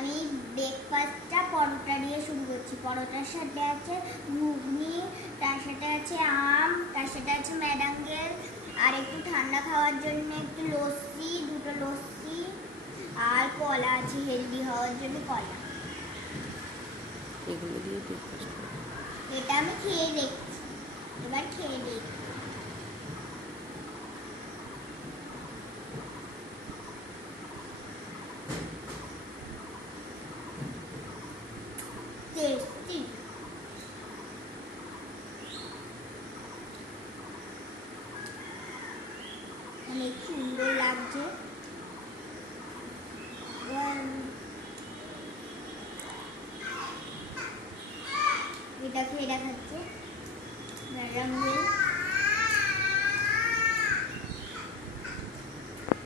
আমি ব্রেকফাস্টটা পরোটা দিয়ে শুরু করছি। পরোটার সাথে আছে ঘুগনি, তার সাথে আছে আম, তার সাথে আছে ম্যাডাঙ্গেল, আর একটু ঠান্ডা খাওয়ার জন্য একটু লস্যি, দুটো লস্যি, আর কলা আছে হেলদি হওয়ার জন্য কলা। এগুলো দিয়ে ব্রেকফাস্ট করো। এটা আমি খেয়ে দেখছি, এবার খেয়ে দেখি। টেস্টি, অনেক সুন্দর লাগছে। এটা খেয়ে দেখাচ্ছে ম্যাডাঙ্গেল।